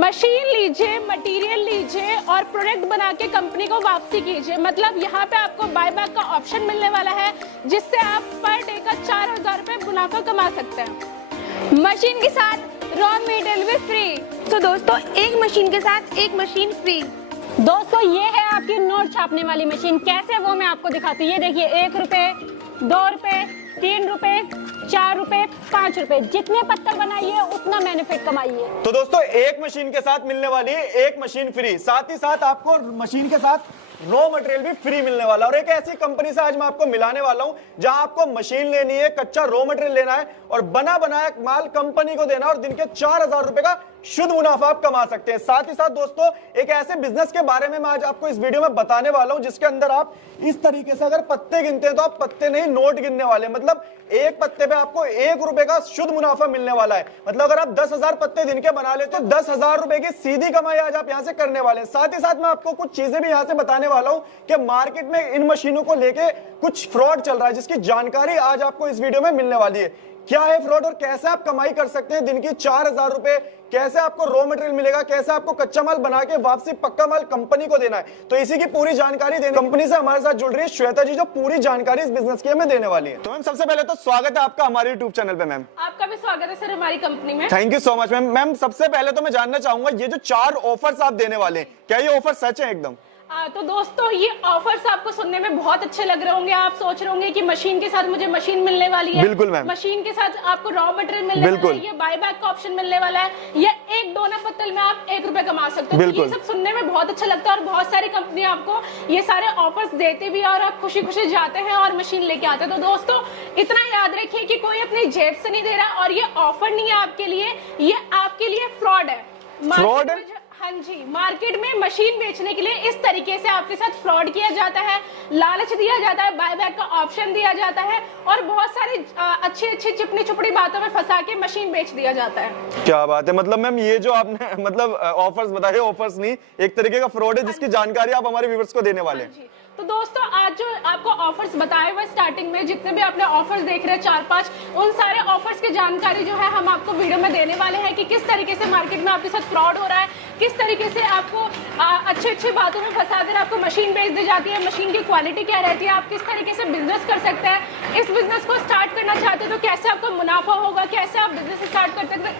Machine लीजिए, material लीजिए और प्रोडक्ट बना के कंपनी को वापसी कीजिए। मतलब यहाँ पे आपको बाय बैक का ऑप्शन मिलने वाला है, जिससे आप पर डे का 4000 रुपए मुनाफा कमा सकते हैं। मशीन के साथ रॉ मटेरियल भी फ्री। तो दोस्तों, एक मशीन के साथ एक मशीन फ्री। दोस्तों, ये है आपकी नोट छापने वाली मशीन। कैसे वो मैं आपको दिखाती हूँ। ये देखिए, 1 रुपए, 2 रुपए, 3 रुपए, 4 रुपए, 5 रुपए, जितने पत्थर बनाइए उतना बेनिफिट कमाइए। तो दोस्तों, एक मशीन के साथ मिलने वाली है एक मशीन फ्री, साथ ही साथ आपको मशीन के साथ रॉ मटेरियल भी फ्री मिलने वाला। और एक ऐसी कंपनी से आज मैं आपको मिलाने वाला हूं जहां आपको मशीन लेनी है, कच्चा रॉ मटेरियल लेना है और बना बनाया माल कंपनी को देना और दिन के 4000 रुपए का शुद्ध मुनाफा आप कमा सकते हैं। साथ ही साथ दोस्तों, एक ऐसे बिजनेस के बारे में मैं आज आपको इस वीडियो में बताने वाला हूं जिसके अंदर आप इस तरीके से अगर पत्ते गिनते हैं तो आप पत्ते नहीं नोट गिनने वाले। मतलब एक पत्ते पे आपको 1 रुपए का शुद्ध मुनाफा मिलने वाला है। मतलब अगर आप 10,000 पत्ते दिन के बना लेते तो 10,000 रुपए की सीधी कमाई आज आप यहां से करने वाले हैं। साथ ही साथ मैं आपको कुछ चीजें भी यहां से बताने वाला हूं कि मार्केट में इन मशीनों को लेके कुछ फ्रॉड चल रहा है, जिसकी जानकारी आज आपको इस वीडियो में मिलने वाली है। क्या है फ्रॉड और कैसे आप कमाई कर सकते हैं दिन की 4000 रुपए, कैसे आपको रॉ मटेरियल मिलेगा, कैसे आपको कच्चा माल बना के वापसी पक्का माल कंपनी को देना है। तो इसी की पूरी जानकारी देने कंपनी से हमारे साथ जुड़ रही है श्वेता जी, जो पूरी जानकारी इस बिजनेस की हमें देने वाली है। तो मैम, सबसे पहले तो स्वागत है आपका हमारे यूट्यूब चैनल पे। मैम, आपका भी स्वागत है सर हमारी कंपनी में। Thank you so much ma'am. Ma'am, सबसे पहले तो मैं जानना चाहूंगा, ये जो 4 ऑफर्स आप देने वाले हैं, क्या ये ऑफर सच है एकदम? तो दोस्तों, ये ऑफर्स आपको सुनने में बहुत अच्छे लग रहे होंगे। आप सोच रहे होंगे कि मशीन के साथ मुझे मशीन मिलने वाली है। बिल्कुल मैम। मशीन के साथ आपको रॉ मटेरियल मिलने वाला है, ये बाय बैक का ऑप्शन मिलने वाला है, या एक डोना पत्तल में आप 1 रुपए कमा सकते हो। तो ये सब सुनने में बहुत अच्छा लगता है और बहुत सारी कंपनी आपको ये सारे ऑफर्स देती भी है और आप खुशी खुशी जाते हैं और मशीन लेके आते हैं। तो दोस्तों, इतना याद रखिए कि कोई अपनी जेब से नहीं दे रहा और ये ऑफर नहीं है आपके लिए, ये आपके लिए फ्रॉड है। फ्रॉड है? हाँ जी, मार्केट में मशीन बेचने के लिए इस तरीके से आपके साथ फ्रॉड किया जाता है, लालच दिया जाता है, बाय बैक का ऑप्शन दिया जाता है और बहुत सारी अच्छी अच्छी चिपनी चुपड़ी बातों में फंसा के मशीन बेच दिया जाता है। क्या बात है। मतलब मैम, ये जो आपने मतलब ऑफर्स बताए, ऑफर्स नहीं, एक तरीके का फ्रॉड है जिसकी जानकारी आप हमारे व्यूअर्स को देने वाले हैं। तो दोस्तों, आज जो आपको ऑफर्स बताए हुए स्टार्टिंग में, जितने भी आपने ऑफर्स देख रहे हैं 4-5, उन सारे ऑफर्स की जानकारी जो है हम आपको वीडियो में देने वाले हैं कि किस तरीके से मार्केट में आपके साथ फ्रॉड हो रहा है, किस तरीके से आपको अच्छी अच्छी बातों में फंसाकर आपको मशीन बेच दी जाती है, मशीन की क्वालिटी क्या रहती है, आप किस तरीके से बिजनेस कर सकते हैं, इस बिजनेस को स्टार्ट करना चाहते हैं तो कैसे आपको मुनाफा होगा, कैसे आप बिजनेस स्टार्ट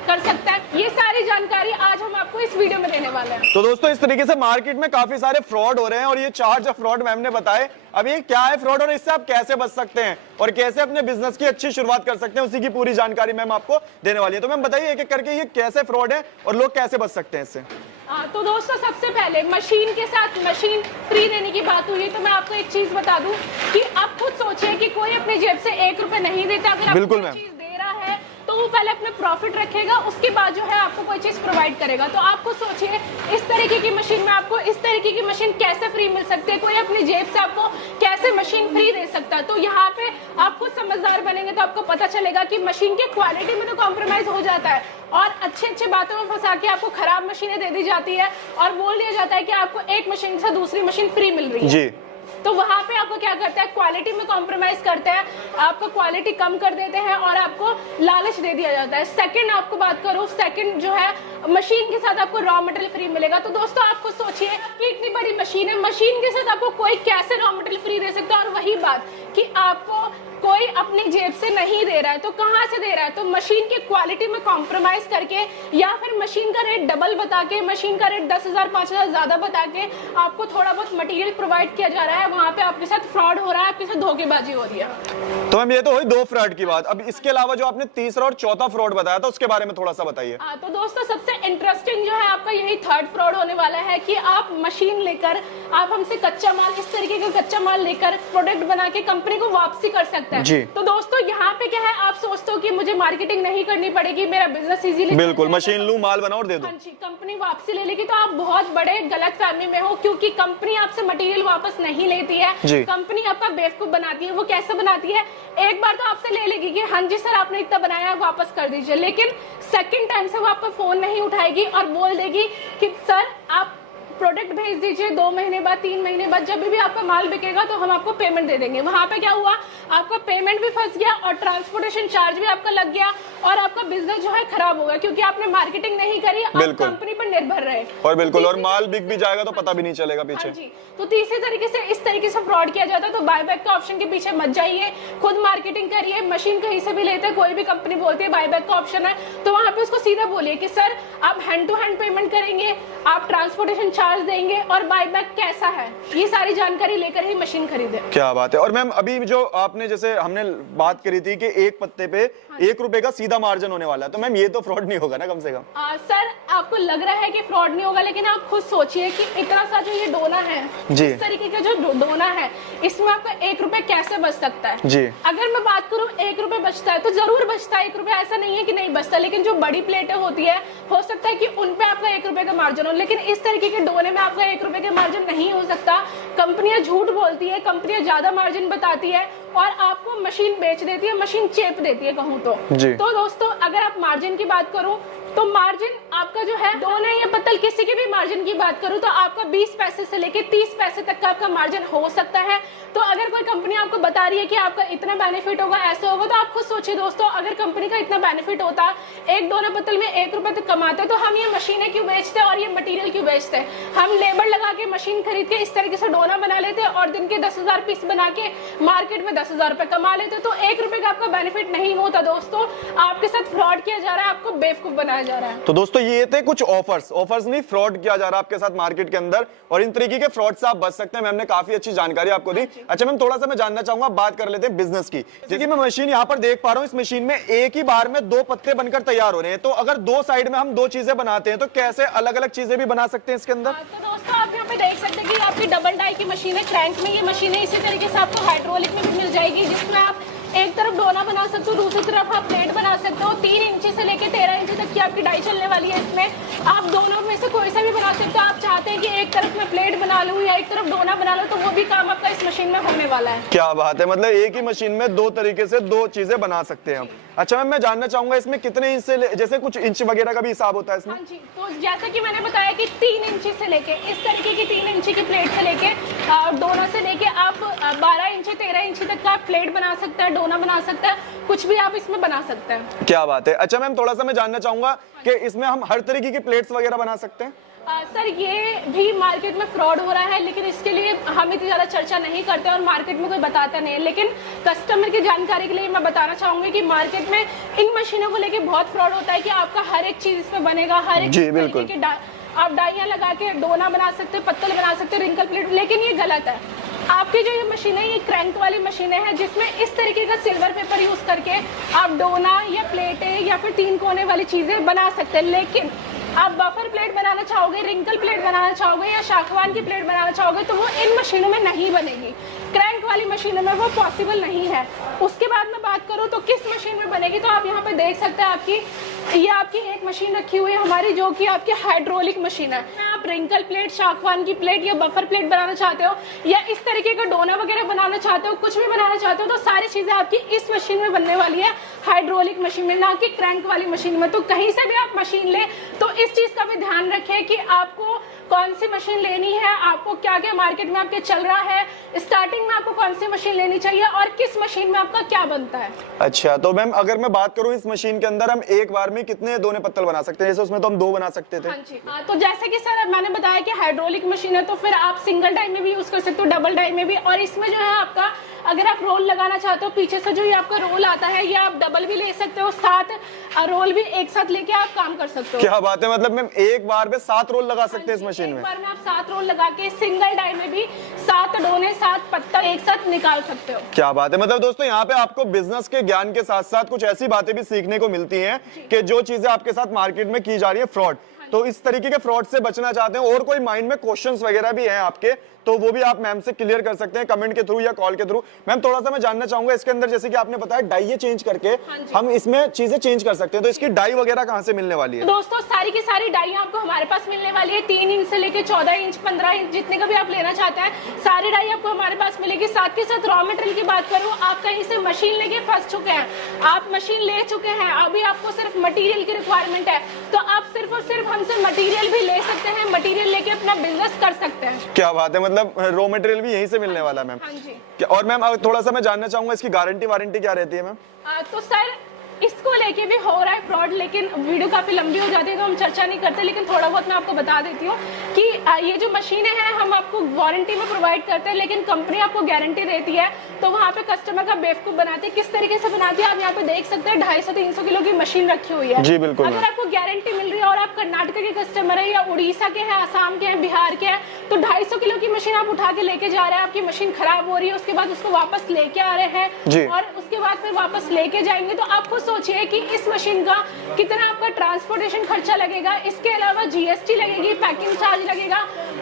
कर सकते हैं, ये सारी जानकारी आज हम आपको इस वीडियो में देने वाले हैं। तो दोस्तों, इस तरीके से मार्केट में काफी सारे फ्रॉड हो रहे हैं और ये 4 जो फ्रॉड मैम ने बताए, अब ये क्या है फ्रॉड और इससे आप कैसे बच सकते हैं और कैसे अपने बिजनेस की अच्छी शुरुआत कर सकते हैं, उसी की पूरी जानकारी मैम आपको देने वाली है। तो मैम बताइए एक एक करके, ये कैसे फ्रॉड है और लोग कैसे बच सकते हैं इससे। तो दोस्तों, सबसे पहले मशीन के साथ मशीन फ्री देने की बात हुई, तो मैं आपको एक चीज बता दूं कि आप खुद सोचिए कि कोई अपनी जेब से 1 रुपए नहीं देता। अगर आपको कोई चीज दे रहा है तो वो पहले अपने प्रॉफिट रखेगा, उसके बाद जो है आपको कोई चीज प्रोवाइड करेगा। तो आपको सोचिए, इस तरीके की मशीन में आपको इस तरीके की मशीन कैसे फ्री मिल सकती है, कोई अपनी जेब से आपको कैसे मशीन फ्री दे सकता है। तो यहाँ पे आप खुद समझदार बनेंगे तो आपको पता चलेगा कि मशीन की क्वालिटी में तो कॉम्प्रोमाइज हो जाता है और अच्छे अच्छे बातों में फंसा के आपको खराब मशीनें दे दी जाती है और बोल दिया जाता है कि आपको एक मशीन से दूसरी मशीन फ्री मिल रही है जी। तो वहां पे आपको क्या करते हैं, क्वालिटी में कॉम्प्रोमाइज करते हैं, आपको क्वालिटी कम कर देते हैं और आपको लालच दे दिया जाता है। सेकंड आपको बात करूं, सेकंड जो है मशीन के साथ आपको रॉ मटेरियल फ्री मिलेगा। तो दोस्तों, आपको सोचिए कि इतनी बड़ी मशीन है, मशीन के साथ आपको कोई कैसे रॉ मटेरियल फ्री दे सकता है। और वही बात कि आपको कोई अपनी जेब से नहीं दे रहा है तो कहां से दे रहा है, तो मशीन की क्वालिटी में कॉम्प्रोमाइज करके या फिर मशीन का रेट डबल बता के, मशीन का रेट 10,000 5,000 ज्यादा बता के आपको थोड़ा बहुत मटेरियल प्रोवाइड किया जा रहा है। वहां पे आपके साथ फ्रॉड हो रहा है, आपके साथ धोखेबाजी हो रही है। तो मैम, ये तो हुई 2 फ्रॉड की बात। अब इसके अलावा जो आपने तीसरा और चौथा फ्रॉड बताया था, उसके बारे में थोड़ा सा बताइए। तो दोस्तों, सबसे इंटरेस्टिंग जो है आपका यही 3rd फ्रॉड होने वाला है कि आप मशीन लेकर, आप हमसे कच्चा माल, इस तरीके का कच्चा माल लेकर प्रोडक्ट बना के कंपनी को वापसी कर सकते हैं। तो दोस्तों, यहाँ पे क्या है, आप सोचते हो कि मुझे मार्केटिंग नहीं करनी पड़ेगी, मेरा बिजनेस इजीली, बिल्कुल, मशीन लूं, माल बनाओ और दे दो, कंपनी वापसी ले लेगी। तो आप बहुत बड़े गलत फहमी में हो, क्योंकि कंपनी आपसे मटेरियल वापस नहीं लेती है, कंपनी आपका बेवकूफ बनाती है। वो कैसे बनाती है, एक बार तो आपसे ले लेगी कि हाँ जी सर आपने इतना बनाया, वापस कर दीजिए, लेकिन सेकंड टाइम से वो आपका फोन नहीं उठाएगी और बोल देगी कि सर आप प्रोडक्ट भेज दीजिए, 2 महीने बाद, 3 महीने बाद, जब भी आपका माल बिकेगा तो हम आपको पेमेंट दे देंगे। वहां पे क्या हुआ, आपका पेमेंट भी फंस गया और ट्रांसपोर्टेशन चार्ज भी आपका लग गया और आपका बिजनेस जो है खराब हो गया, क्योंकि आपने मार्केटिंग नहीं करी, आप कंपनी पर निर्भर रहे। और बिल्कुल, और माल बिक भी जाएगा तो पता भी नहीं चलेगा पीछे। हाँ जी, तो तीसरे तरीके से इस तरीके से फ्रॉड किया जाता है। तो बायबैक का ऑप्शन के पीछे मत जाइए, खुद मार्केटिंग करिए। मशीन कहीं से भी लेते हैं, कोई भी कंपनी बोलती है बायबैक का ऑप्शन है, तो वहां पे उसको सीधा बोलिए कि सर आप हैंड टू हैंड पेमेंट करेंगे, आप ट्रांसपोर्टेशन चार्ज देंगे और बायबैक कैसा है, ये सारी जानकारी लेकर ही मशीन खरीदे। क्या बात है। और मैम अभी जो आपने जैसे हमने बात करी थी कि एक पत्ते पे 1 रुपए का सीधा मार्जिन होने वाला है, तो मैम ये तो फ्रॉड नहीं होगा ना कम से कम? सर आपको लग रहा है कि फ्रॉड नहीं होगा, लेकिन आप खुद सोचिए कि इतना सा जो ये डोना है जी, इस तरीके का जो डोना है, इसमें आपका 1 रुपए कैसे बच सकता है जी। अगर मैं बात करूं 1 रुपए बचता है तो जरूर बचता है 1 रुपए, ऐसा नहीं है कि नहीं बचता। लेकिन जो बड़ी प्लेटें होती है हो सकता है कि उन पे आपका 1 रुपए का मार्जिन हो, लेकिन इस तरीके के डोने में आपका 1 रुपए का मार्जिन नहीं हो सकता। कंपनियां झूठ बोलती है, कंपनियां ज्यादा मार्जिन बताती है और आपको मशीन बेच देती है, मशीन चेप देती है कहूँ तो। तो दोस्तों अगर आप मार्जिन की बात करूं तो मार्जिन आपका जो है डोना या पत्तल किसी के भी मार्जिन की बात करूं तो आपका 20 पैसे से लेके 30 पैसे तक का आपका मार्जिन हो सकता है। तो अगर कोई कंपनी आपको बता रही है कि आपका इतना बेनिफिट होगा, ऐसे होगा, तो आप खुद सोचिए दोस्तों, अगर कंपनी का इतना बेनिफिट होता, एक डोना पत्तल में 1 रुपए तक कमाते, तो हम ये मशीनें क्यों बेचते और ये मटेरियल क्यों बेचते? हम लेबर लगा के मशीन खरीद के इस तरीके से डोना बना लेते और दिन के 10,000 पीस बना के मार्केट में 10,000 रुपए कमा लेते। तो 1 रुपए का आपका बेनिफिट नहीं होता दोस्तों, आपके साथ फ्रॉड किया जा रहा है, आपको बेवकूफ बनाया जा रहा है। तो दोस्तों ये थे कुछ ऑफर्स नहीं, फ्रॉड किया जा रहा है आपके साथ मार्केट के अंदर, और इन तरीके के फ्रॉड से आप बच सकते हैं। मैम ने काफी अच्छी जानकारी आपको दी। अच्छा मैम, थोड़ा सा मैं जानना चाहूंगा, बात कर लेते हैं बिजनेस की। जैसे कि मैं मशीन यहाँ पर देख पा रहा हूँ, इस मशीन में एक ही बार में 2 पत्ते बनकर तैयार हो रहे हैं। तो अगर 2 साइड में हम 2 चीजें बनाते हैं तो कैसे अलग अलग चीजें भी बना सकते हैं इसके अंदर? तो दोस्तों आप यहाँ पे देख सकते हैं कि आपकी डबल डाई की मशीन है, क्रैंक में ये मशीन है। इसी तरीके से आपको हाइड्रोलिक में भी मिल जाएगी, जिसमें आप एक तरफ डोना बना सकते हो, दूसरी तरफ आप प्लेट बना सकते हो। 3 इंची से लेकर 13 इंची तक की आपकी डाई चलने वाली है। इसमें आप दोनों में से कोई सा भी बना सकते हो। आप चाहते हैं कि एक तरफ मैं प्लेट बना लूं या एक तरफ डोना बना लूं, तो वो भी काम आपका इस मशीन में होने वाला है। क्या बात है, मतलब एक ही मशीन में 2 तरीके से 2 चीजें बना सकते हैं हम। अच्छा मैम, मैं जानना चाहूंगा इसमें कितने इंच से, जैसे कुछ इंच वगैरह का भी हिसाब होता है इसमें? हाँ जी, तो जैसा कि मैंने बताया कि 3 इंची से लेके इस तरीके की 3 इंची की प्लेट से लेके डोना से लेके आप 12 इंची 13 इंची तक का प्लेट बना सकते हैं, डोना बना सकते हैं, कुछ भी आप इसमें बना सकते हैं। क्या बात है। अच्छा मैम, थोड़ा सा मैं जानना चाहूंगा कि इसमें हम हर तरीके की प्लेट्स वगैरह बना सकते हैं? सर ये भी मार्केट में फ्रॉड हो रहा है, लेकिन इसके लिए हम इतनी ज्यादा चर्चा नहीं करते और मार्केट में कोई बताता नहीं है। लेकिन कस्टमर की जानकारी के लिए मैं बताना चाहूंगी कि मार्केट में इन मशीनों को लेके बहुत फ्रॉड होता है कि आपका हर एक चीज इसमें बनेगा, हर एक जी बिल्कुल। आप डाइयां लगा के डोना बना सकते हो, पत्तल बना सकते हो, रिंकल प्लेट, लेकिन ये गलत है। आपकी जो ये मशीनें, ये क्रैंक वाली मशीनें हैं, जिसमें इस तरीके का सिल्वर पेपर यूज करके आप डोना या प्लेटें या फिर 3 कोने वाली चीजें बना सकते हैं। लेकिन आप बफर प्लेट बनाना चाहोगे, रिंकल प्लेट बनाना चाहोगे या शाखवान की प्लेट बनाना चाहोगे, तो वो इन मशीनों में नहीं बनेगी। क्रैंक वाली मशीनों में वो पॉसिबल नहीं है। उसके बाद मैं बात करूं तो किस मशीन में बनेगी, तो आप यहाँ पे देख सकते हैं ये आपकी एक मशीन रखी हुई है हमारी, जो कि आपकी हाइड्रोलिक मशीन है। आप रिंकल प्लेट, शाखवान की प्लेट या बफर प्लेट बनाना चाहते हो या इस तरीके का डोना वगैरह बनाना चाहते हो, कुछ भी बनाना चाहते हो, तो सारी चीजें आपकी इस मशीन में बनने वाली है, हाइड्रोलिक मशीन में, ना कि क्रैंक वाली मशीन में। तो कहीं से भी आप मशीन ले तो इस चीज का भी ध्यान रखें कि आपको कौन सी मशीन लेनी है, आपको क्या क्या मार्केट में आपके चल रहा है, स्टार्टिंग में आपको कौन सी मशीन लेनी चाहिए और किस मशीन में आपका क्या बनता है। अच्छा, तो मैम अगर मैं बात करूं इस मशीन के अंदर हम एक बार में कितने दोने पत्तल बना सकते हैं? जैसे उसमें तो हम 2 बना सकते थे। हाँ जी, तो जैसे कि सर मैंने बताया कि हाइड्रोलिक मशीन है, तो फिर आप सिंगल डाई में भी यूज कर सकते हो, डबल डाई में भी। और इसमें जो है आपका, अगर आप रोल लगाना चाहते हो, पीछे से जो ये आपका रोल आता है, ये आप डबल भी ले सकते हो, 7 रोल भी एक साथ लेके आप काम कर सकते हो। क्या बात है, मतलब मैम एक बार में 7 रोल लगा सकते हैं इस मशीन में? एक बार में आप 7 रोल लगा के सिंगल डाई में भी 7 डोने, 7 पत्तल एक साथ निकाल सकते हो। क्या बात है, मतलब दोस्तों यहाँ पे आपको बिजनेस के ज्ञान के साथ साथ कुछ ऐसी बातें भी सीखने को मिलती हैं कि जो चीजें आपके साथ मार्केट में की जा रही है फ्रॉड, तो इस तरीके के फ्रॉड से बचना चाहते हैं और कोई माइंड में क्वेश्चंस वगैरह भी हैं आपके, तो वो भी आप मैम से क्लियर कर सकते हैं कमेंट के थ्रू या कॉल के थ्रू। मैम थोड़ा सा मैं जानना चाहूंगा इसके अंदर, जैसे कि आपने बताया डाई चेंज करके हम इसमें चीजें चेंज कर सकते हैं, तो इसकी डाई वगैरह कहाँ से मिलने वाली है? दोस्तों सारी की सारी डाई आपको हमारे पास मिलने वाली है, 3 इंच से लेकर 14 इंच 15 इंच जितने का भी आप लेना चाहते हैं, सारी डाई आपको हमारे पास मिलेगी। साथ के साथ रॉ मटेरियल की बात करूँ, आप कहीं से मशीन लेके फंस चुके हैं, आप मशीन ले चुके हैं, अभी आपको सिर्फ मटीरियल की रिक्वायरमेंट है, तो आप सिर्फ और सिर्फ हमसे मटीरियल भी ले सकते हैं, मटीरियल लेके अपना बिजनेस कर सकते हैं। क्या बात है, मतलब रॉ मटेरियल भी यहीं से मिलने वाला है मैम? हाँ जी। और मैम थोड़ा सा मैं जानना चाहूंगा इसकी गारंटी वारंटी क्या रहती है मैम? तो सर इसको लेके भी हो रहा है फ्रॉड, लेकिन वीडियो काफी लंबी हो जाती है तो हम चर्चा नहीं करते, लेकिन थोड़ा बहुत मैं आपको बता देती हूँ कि ये जो मशीनें हैं हम आपको वारंटी में प्रोवाइड करते हैं, लेकिन कंपनी आपको गारंटी देती है, तो वहाँ पे कस्टमर का बेवकूफ बनाते हैं। किस तरीके से बनाती है आप यहाँ पे देख सकते हैं, 250-300 किलो की मशीन रखी हुई है। जी बिल्कुल। अगर आपको गारंटी मिल रही है और आप कर्नाटक के कस्टमर है या उड़ीसा के हैं, आसाम के हैं, बिहार के हैं, तो 250 किलो की मशीन आप उठा के लेके जा रहे हैं, आपकी मशीन खराब हो रही है, उसके बाद उसको वापस लेके आ रहे हैं और उसके बाद फिर वापस लेके जाएंगे, तो आप खुद सोचिए कि इस मशीन का कितना आपका ट्रांसपोर्टेशन खर्चा लगेगा, इसके अलावा जीएसटी लगेगी, पैकिंग चार्ज लगेगा,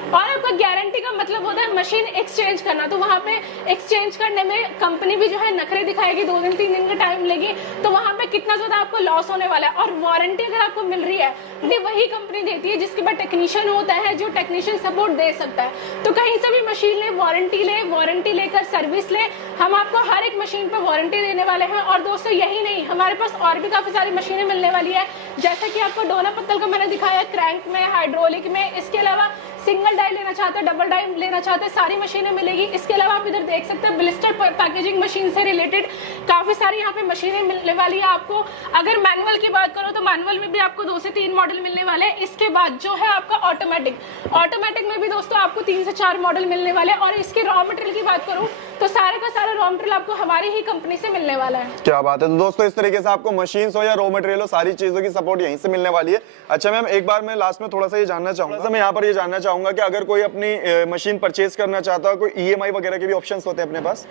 और आपका गारंटी का मतलब होता है मशीन एक्सचेंज करना। तो वहां पे एक्सचेंज करने में कंपनी भी जो है नखरे दिखाएगी, 2 दिन 3 दिन का टाइम लेगी, तो वहां पे कितना ज्यादा आपको लॉस होने वाला है। और वारंटी अगर आपको मिल रही है तो वही कंपनी देती है जिसके पास टेक्नीशियन होता है, जो टेक्नीशियन सपोर्ट दे सकता है। तो कहीं से भी मशीन ले, वारंटी लेकर सर्विस ले, हम आपको हर एक मशीन पर वारंटी देने वाले हैं। और दोस्तों यही नहीं, हमारे पास और भी काफी सारी मशीनें मिलने वाली है, जैसे कि आपको डोना पत्तल का मैंने दिखाया, क्रैंक में, हाइड्रोलिक में, इसके अलावा सिंगल डाई लेना चाहते हैं, डबल डाई लेना चाहते हैं, सारी मशीनें मिलेगी। इसके अलावा आप इधर देख सकते हैं ब्लिस्टर पैकेजिंग मशीन से रिलेटेड काफी सारी यहाँ पे मशीनें मिलने वाली है आपको। अगर मैनुअल की बात करो तो मैनुअल में भी आपको 2 से 3 मॉडल मिलने वाले हैं। इसके बाद जो है आपका ऑटोमेटिक में भी दोस्तों आपको 3 से 4 मॉडल मिलने वाले हैं। और इसके रॉ मटेरियल की बात करूँ तो सारा का सारा रॉ मटेरियल आपको हमारी ही कंपनी से मिलने वाला है। क्या बात है। तो दोस्तों इस तरीके से आपको मशीन हो या रॉ मटेरियल हो, सारी चीजों की सपोर्ट यहीं से मिलने वाली है। अच्छा मैम, एक बार मैं लास्ट में थोड़ा सा ये जानना चाहूंगा, मैं यहाँ पर ये जानना चाहूंगा कि अगर कोई अपनी मशीन परचेज करना चाहता है, कोई ईएमआई वगैरह के भी ऑप्शंस होते हैं अपने पास?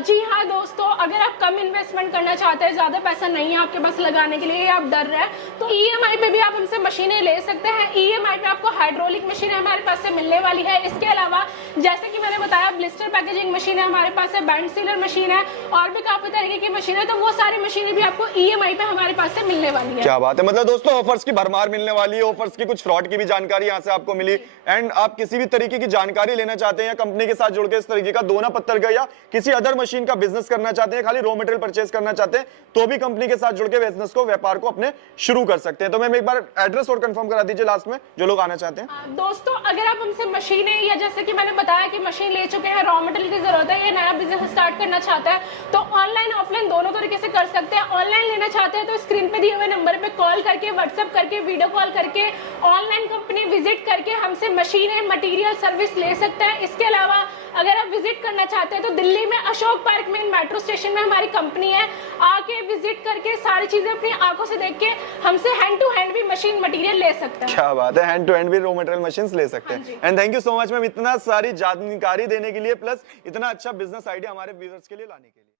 जी हाँ दोस्तों, अगर आप कम इन्वेस्टमेंट करना चाहते हैं, ज्यादा पैसा नहीं है आपके पास लगाने के लिए, आप डर रहे हैं, तो ईएमआई पे भी आप हमसे मशीनें ले सकते हैं। ईएमआई पे आपको हाइड्रोलिक मशीन हमारे पास से मिलने वाली है। इसके अलावा जैसे कि मैंने बताया, ब्लिस्टर पैकेजिंग मशीन है हमारे पास है, बैंड सीलर मशीन है, और भी काफी तरीके की मशीन है, तो वो सारी मशीनें भी आपको ईएमआई पे हमारे पास से मिलने वाली है। क्या बात है। मतलब दोस्तों ऑफर्स की भरमार मिलने वाली है, ऑफर्स की कुछ फ्रॉड की भी जानकारी यहाँ से आपको मिली। एंड आप किसी भी तरीके की जानकारी लेना चाहते हैं या कंपनी के साथ जुड़ के इस तरीके का दोना पत्थर का या किसी अदर मशीन का बिजनेस करना चाहते हैं, खाली रॉ मटेरियल परचेज करना चाहते हैं, तो भी कंपनी के साथ जुड़ के बिजनेस को, व्यापार को अपने शुरू कर सकते हैं। तो मैम एक बार एड्रेस और कंफर्म करा दीजिए लास्ट में, जो लोग आना चाहते हैं। दोस्तों अगर आप हमसे मशीनें, या जैसे कि मैंने बताया कि मशीन ले चुके हैं, रॉ मटेरियल की जरूरत है, या नया बिजनेस स्टार्ट करना चाहता है, तो ऑनलाइन ऑफलाइन दोनों तरीके से कर सकते हैं। ऑनलाइन लेना चाहते हैं तो स्क्रीन पे दिए हुए नंबर पे कॉल करके, व्हाट्सएप करके, वीडियो कॉल करके, ऑनलाइन कंपनी विजिट करके हमसे मशीनें, मटेरियल, सर्विस ले सकते हैं। इसके अलावा अगर आप विजिट करना चाहते हैं तो दिल्ली में अशोक पार्क में मेट्रो स्टेशन में हमारी कंपनी है, आके विजिट करके सारी चीजें अपनी आंखों से देख के हमसे हैंड टू हैंड भी मशीन मटेरियल ले सकते हैं। क्या बात है, हैंड टू हैंड भी रॉ मटेरियल मशीन्स ले सकते हैं। And thank you so much ma'am, इतना सारी जानकारी देने के लिए, प्लस इतना अच्छा बिजनेस आइडिया हमारे व्यूअर्स के लिए लाने के लिए।